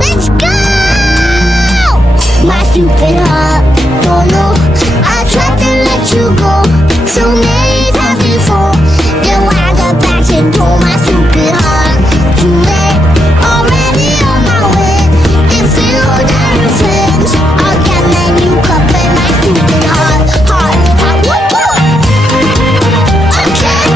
Let's go! My stupid heart don't know. I tried to let you go so many times before. Then when I got back and told my stupid heart too late, already on my way. If you were down your friends, I'll get my new cup and my stupid heart. Woo, woo. Okay.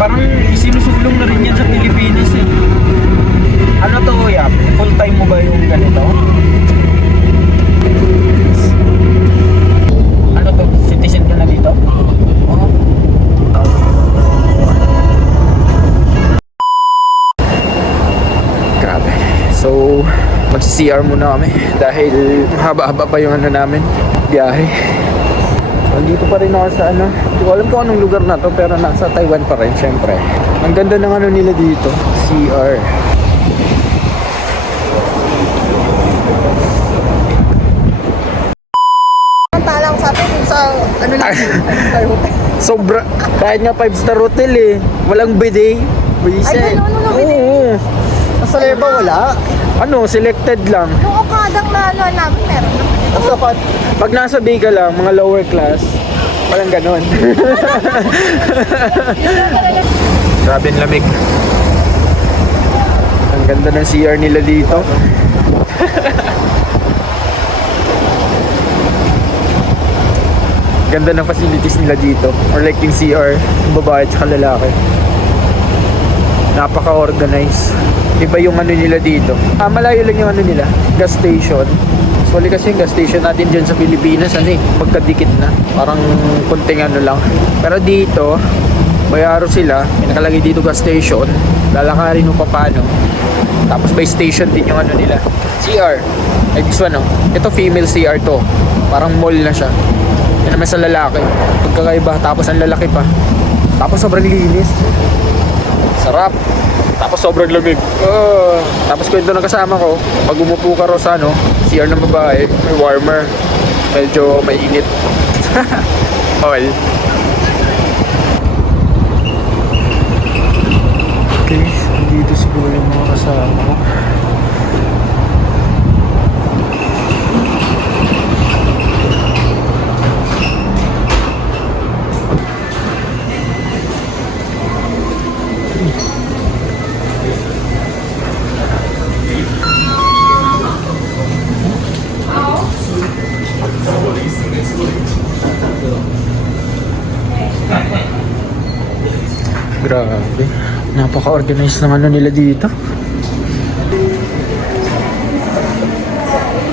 Parang isinusulong na rin yan sa Pilipinas eh. Ano to, Yap? Full time mo ba yung ganito? Ano to? Citizen ka na dito? Oo. Grabe. So, mag-CR muna kami dahil mahaba-haba pa yung ano namin, biyahe. Nandito pa rin ako sa ano. Hindi ko alam kung anong lugar na to, pero nasa Taiwan pa rin, syempre. Ang ganda ng ano nila dito, CR. Ang talang sa atin sa ano lang, 5-star hotel. Sobra, kahit nga 5-star hotel eh. Walang bidet. Ay, Biset. ganun, bidet. Oo. Sa Leba wala. Ano, selected lang. Yung Okadang na ano namin meron na. Dapat, pag nasa Vega lang, mga lower class, walang ganon. Grabe ang lamig. Ang ganda ng CR nila dito. Ganda ng facilities nila dito. Or like yung CR, yung babae at lalaki. Napaka-organized. Iba yung ano nila dito. Malayo lang yung ano nila, gas station. Usually kasi yung gas station natin dyan sa Pilipinas, ano eh, magkadikit na. Parang kunting ano lang. Pero dito, bayaro sila. May nakalagay dito gas station. Lalakarin mo pa paano. Tapos may station din yung ano nila. CR. Like this one, oh. Ito female CR to. Parang mall na siya. Yan naman sa lalaki. Pagkakaiba. Tapos ang lalaki pa. Tapos sobrang linis. Sarap. Tapos sobrang lamig. Tapos kwento ng kasama ko, pag umupo ka ro sa ano, CR ng babae, may warmer. Medyo mainit. All. Okay, dito siguro yung mga kasama ko. Grabe. Napaka-organized ng ano nila dito.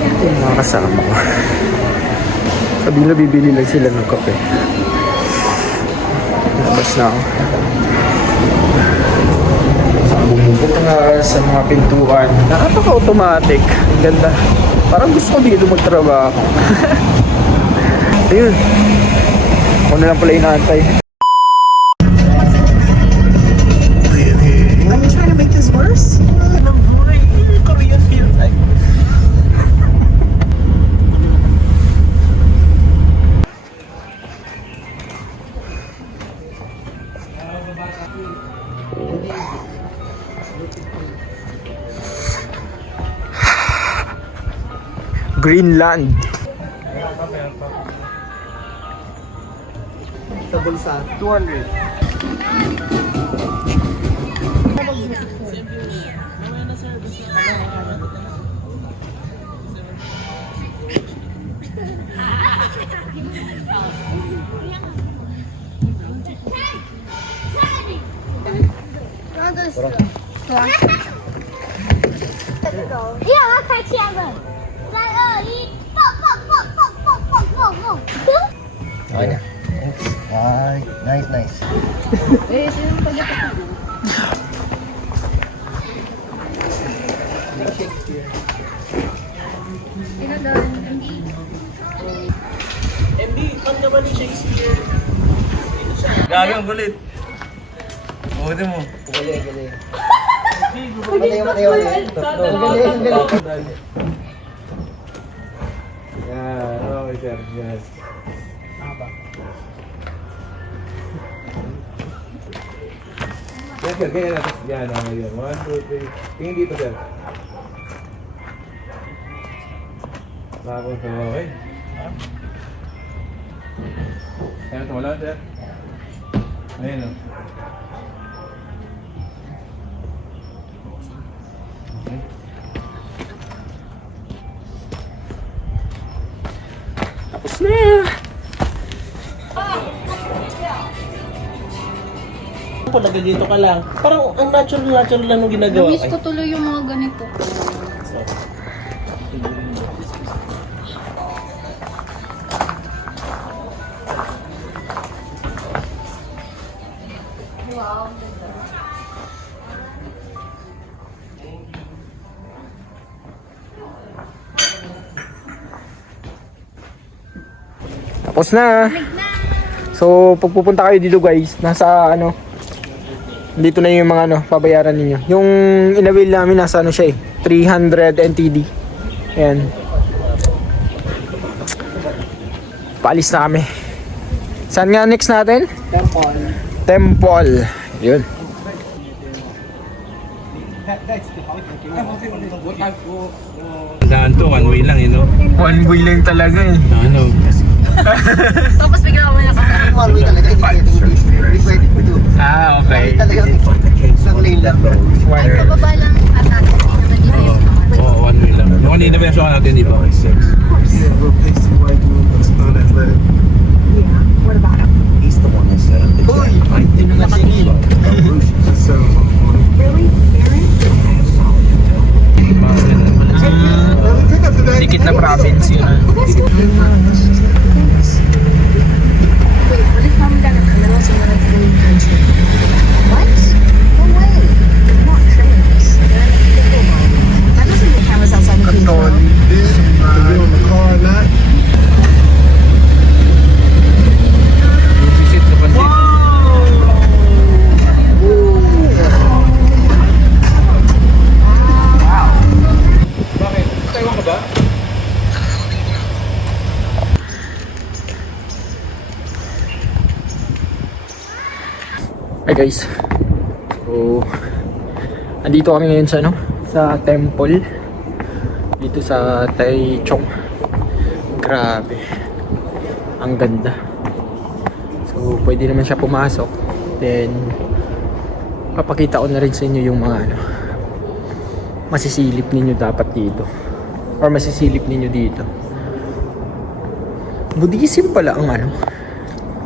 Ito yung mga kasama ko. Sabi nila bibili lang sila ng kape. Labas na ako. Bumubok nga sa mga pintuan. Napaka-automatic. Ang ganda. Parang gusto ko dito magtrabaho. Ayun. Ako na lang pala inaantay. Are you trying to make this worse? Korean feels like. Greenland. Sa bulsa. 200. 要开枪了！3、2、1，蹦！ Okay na. Ay, nice. MB, fan ka ba ni Shakespeare? Gagang gulit. Buti mo. Galing. Galing. Yan, okay sir. Yes. Yan sir, ganyan natin. Yan, okay yun. 1, 2, 3. Tingin dito sir. Tapos, okay. Ayan, tumala sir. Ayun o. Okay. Tapos na! Pag dito ka lang, parang ang natural lang nung ginagawa. Miss ko tuloy yung mga ganito. Tapos na! So, pag pupunta kayo dito guys, nasa ano, dito na yung mga ano, pabayaran ninyo. Yung in-avail namin nasa ano siya eh, 300 NTD. Ayan. Paalis na kami. Saan nga next natin? Temple. Yun. Saan to? One way lang, you know? One way lang talaga eh. Ano? Tapos bigla ako na One way talaga. Hindi pwede po ito. Ah, okay. Talagang isang lane lang. Pababa lang ata. Hindi naman dito. Oo, one way lang. Yung kanina verso ka natin, di ba? Uy! Hindi na nasingil. Dikit na province yun ah. Visit na pansit. Bakit? Taiwan ka ba? Hi guys. So, andito kami ngayon sa ano? Sa temple. Dito sa Taichung. Grabe. Ang ganda. So, pwede naman siya pumasok. Then, papakita ko na rin sa inyo yung mga ano, masisilip ninyo dapat dito. Or masisilip ninyo dito. Buddhism pala ang ano,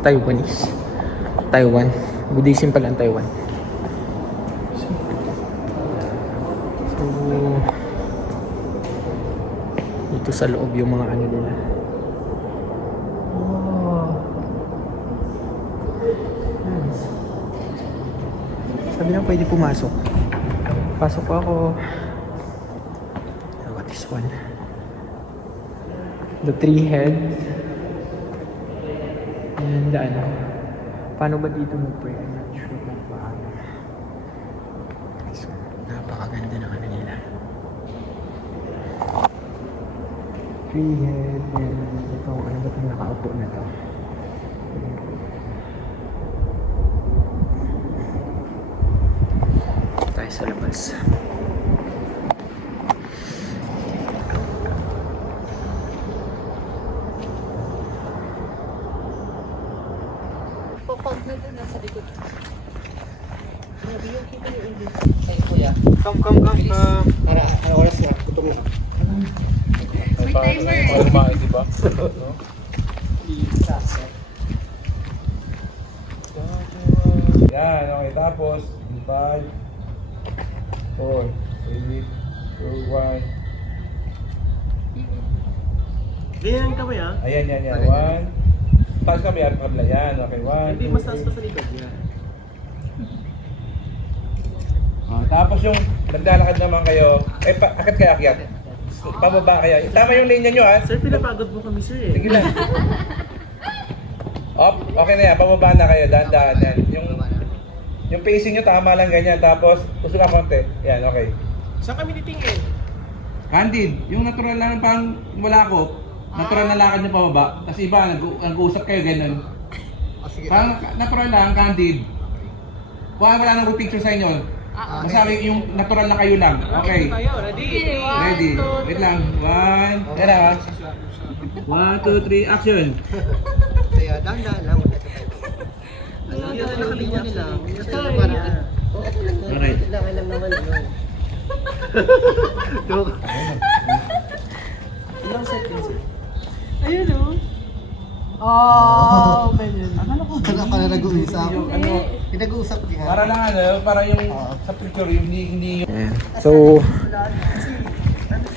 Taiwanese. Taiwan. Buddhism pala ang Taiwan. So, dito sa loob yung mga ano nila. Oh. Nice. Sabi na pwede pumasok. Pasok pa ako. What is one? The three heads. And ano? Paano ba dito mag-pray? I'm not sure kung paano. So, napakaganda ng ano nila. Three head and ito, ano ba itong nakaupo na to? Tayo sa labas. Pag na doon, nasa likod. Ay, kuya. Come. Para oras na. Gutom na. May timer eh. Para kumain, di ba? Yan, okay. Tapos, 5, 4, 3, 2, 1. Ganyan ang kamay ah. Ayan, yan, yan. One. Taas kami, kabla yan. Okay, one, Hindi, two, mas taas three. pa sa likod niya. Tapos yung naglalakad naman kayo, akit kayo akyat. Pababa kayo. Tama yung linya nyo ha. Sir, pinapagod mo kami sir eh. Sige lang. Op, okay na yan. Pababa na kayo. Dahan-dahan yan. Yung pacing nyo tama lang ganyan. Tapos, gusto ka konti. Yan, okay. Saan kami titingin? Candid, yung natural lang pang wala ko, natural na lakad nyo pababa. Tapos iba, nag-uusap kayo ganun. Parang natural lang, candid. Wala nang picture sa inyo. Masabi yung natural na kayo lang. Okay. Ready. Wait lang. One. Yan na ha. 1, 2, 3, action. Kaya dahan-dahan lang. Yan na nakalinya nila. Alright. Kailangan naman ano. Ilang seconds sir? Wala pala nag-uusap. Yung ano, Pinag-uusap niya. para lang ano, para yung sa picture, yung hindi yung... Ayan. So,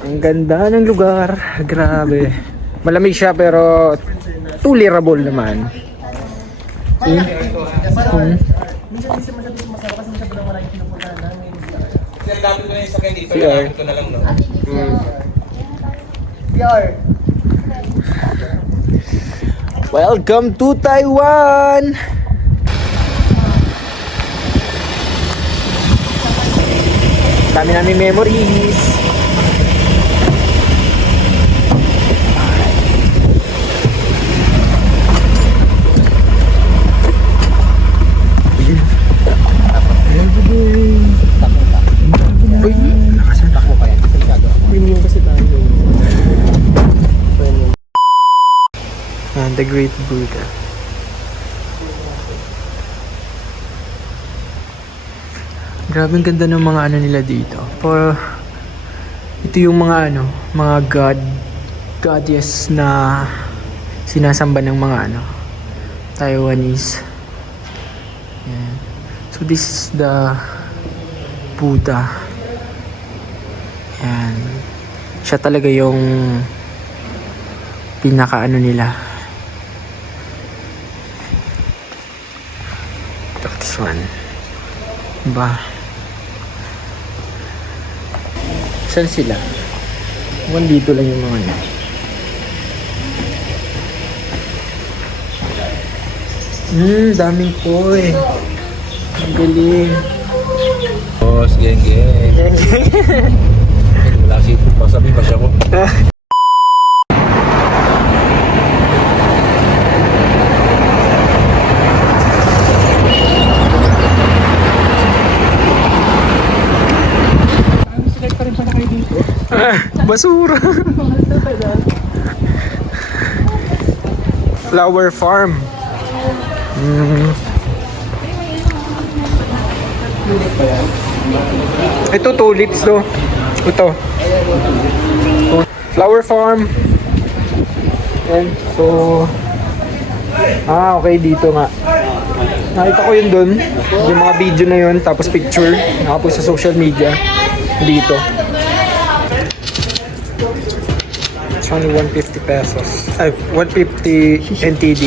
ang ganda ng lugar. Grabe. Malamig siya pero tolerable naman. Kasi dami ko na yung sakay dito, CR. ito na lang no. Welcome to Taiwan! Dami namin memories. Uy, nakasatak mo pa yan. Premium kasi tayo. The Great Buddha. Grabe ang ganda ng mga ano nila dito. Ito yung mga ano, mga goddess na sinasamba ng mga ano, Taiwanese. Yan. So this is the Buddha. Yan. Siya talaga yung pinaka ano nila. This one. Ba? Saan sila? Dito lang yung mga yan. Daming koy. Ang galing. Boss, geng. Wala si pasabi pa siya ko. Basura. Flower farm. Ito tulips to. Ito. Flower farm. Yan. So okay dito nga. Nakita ko yun dun. Yung mga video na yun. Tapos picture. Nakapost sa social media. Dito. It's only 150 pesos. Ay, 150 NTD.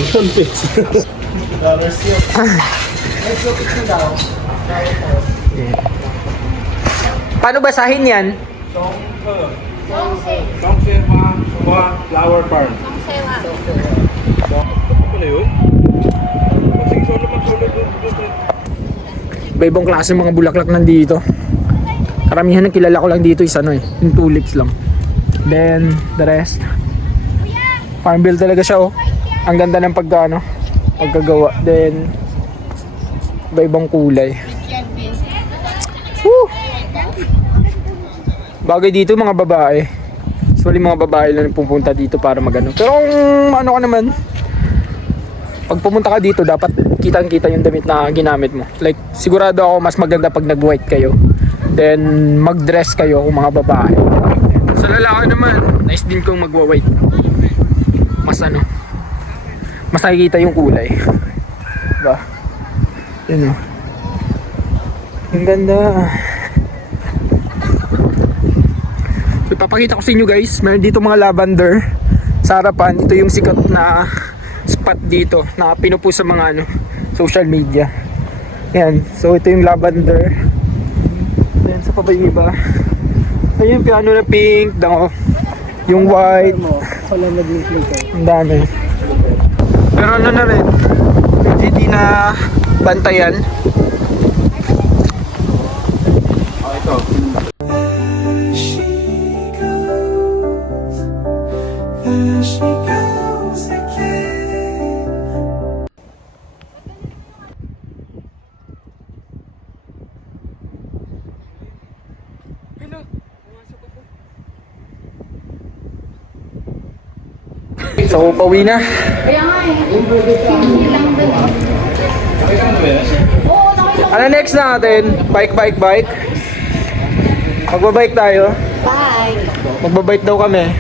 Yeah. Paano basahin yan? Songsewa Flower Farm. Ano na yun? Kasi solo doon. Iba-ibang klase mga bulaklak nandito. Karamihan ng kilala ko lang dito is ano yung tulips lang. Then the rest farm bill talaga siya oh. Ang ganda ng pagkagawa. Then iba-ibang kulay. Woo! Bagay dito mga babae. Usually mga babae lang pupunta dito para magano. Pero kung ano ka naman, pag pumunta ka dito dapat kitang-kita yung damit na ginamit mo. Like sigurado ako mas maganda pag nag-white kayo. Then mag-dress kayo kung mga babae. Sa lalaki naman, nice din kung magwa-white. Mas mas nakikita yung kulay. Diba? Yun o. Ang ganda. So, ipapakita ko sa inyo guys, meron dito mga lavender sa harapan, ito yung sikat na spot dito na pinupo sa mga ano, social media. Yan, so ito yung lavender. Then sa pa ba yung iba? Ayun yung piano na pink, yung white. Ang dami. Pero ano na rin, hindi na bantayan. Ito. So, pauwi na. Kaya nga eh. Hindi lang dun eh. Oo, nakita Ano next natin? Bike. Magbabike tayo. Bye. Magbabike daw kami.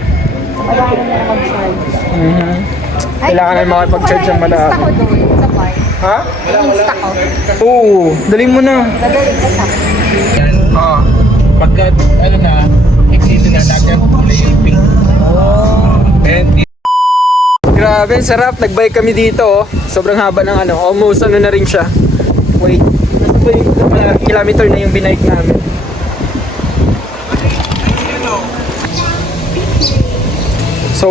Wala na mag-charge. Kailangan na makipag-charge ang Insta malaki. ko doon sa park. Ha? Insta ko. Oo, dalhin mo na. Dadalik ka sa Ah. Pagka, ano na, exit na lahat yan, kulay yung pink. And Grabe, sarap. Nag-bike kami dito. Oh. Sobrang haba ng ano. Almost ano na rin siya. Wait. Nasa ba yung kilometer na yung binike namin? So,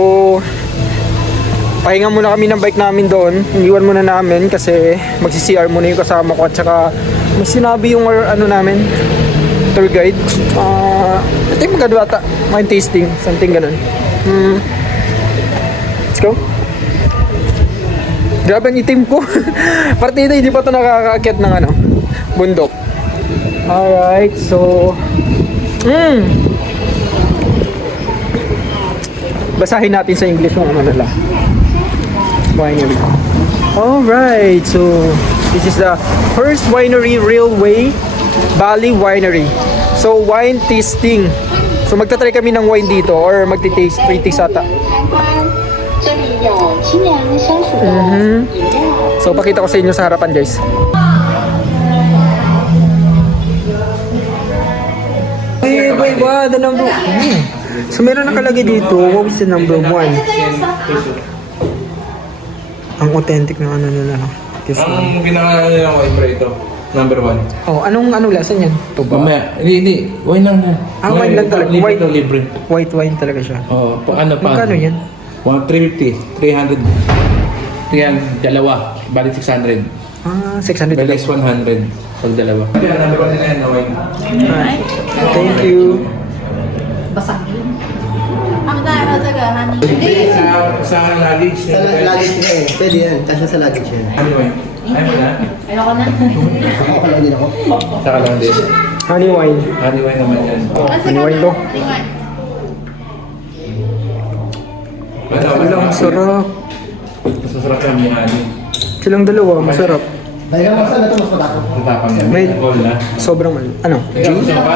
pahinga muna kami ng bike namin doon. Iniwan muna namin kasi magsi-CR muna yung kasama ko. At saka, may sinabi yung ano namin, tour guide. Ito yung maganda ata. Wine tasting. Something ganun. Let's go. Grabe ang itim ko. Partida, hindi pa ito nakakaakyat ng ano, bundok. Alright, so... Basahin natin sa English yung ano nila. Winery. Alright, so... This is the first winery railway Valley Winery. So, wine tasting. So, magta-try kami ng wine dito or magti-taste, pre-taste ata. So, pakita ko sa inyo sa harapan, guys. Wait, what? The number... So, meron nakalagay dito, what is the number 1? Ang authentic na ano nila. ang pinaka ng wine pre ito, number 1. Oh, anong lasa niyan? Ito ba? Mamaya, hindi, wine lang na. Wine lang talaga. Libre White. to libre. White wine talaga siya. Oo, ano pa? Magkano yan? 350, 300. Yan, dalawa, bali 600. 600. Bali 100 pag dalawa. Yan, number 1 na yan na wine. Alright. Thank you. basag yun. Ang dara taga, honey. Hindi, sa luggage. Sa luggage niya eh. Pwede yan. Kasi sa luggage yan. Ano wine? Ay mo na? Ayoko na. Ako pala din ako. Saka lang din. Honey wine. Honey wine naman yan. Honey wine to. Walang sarap. Masasarap yan yung honey. Silang dalawa, masarap. Dahil ang masal na ito, mas matapos. Matapang yan. May- All na. Sobrang ano. Ikaw, gusto mo pa?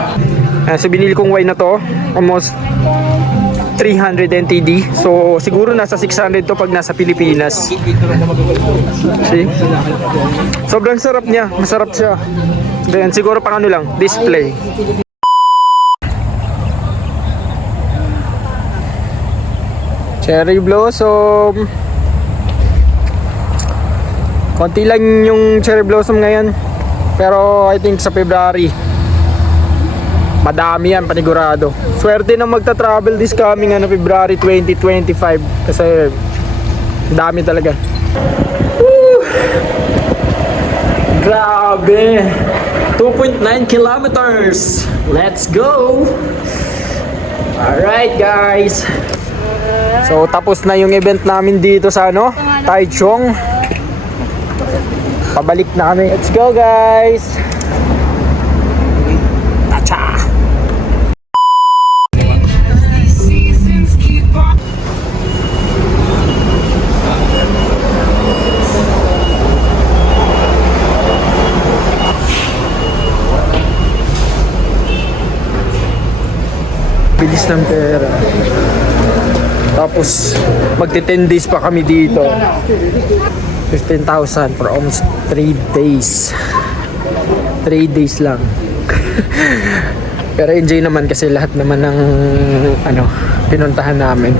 So binili kong wine na to, almost 300 NTD. So siguro nasa 600 to pag nasa Pilipinas. See? Sobrang sarap niya, masarap siya. Then siguro pang ano lang, display. Cherry blossom. Konti lang yung cherry blossom ngayon. Pero I think sa February madami yan, panigurado. Swerte na magta-travel this coming February 2025 kasi dami talaga. Woo! Grabe! 2.9 kilometers! Let's go! Alright guys! So tapos na yung event namin dito sa Taichung. Pabalik na kami. Let's go guys! Tacha! Bilis ng pera. Tapos magti 10 days pa kami dito. 15,000 for almost 3 days. 3 days lang. Pero enjoy naman kasi lahat naman ng pinuntahan namin.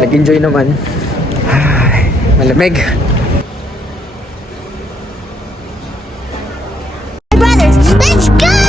Nag-enjoy naman. Ay, malamig. Brothers, let's go!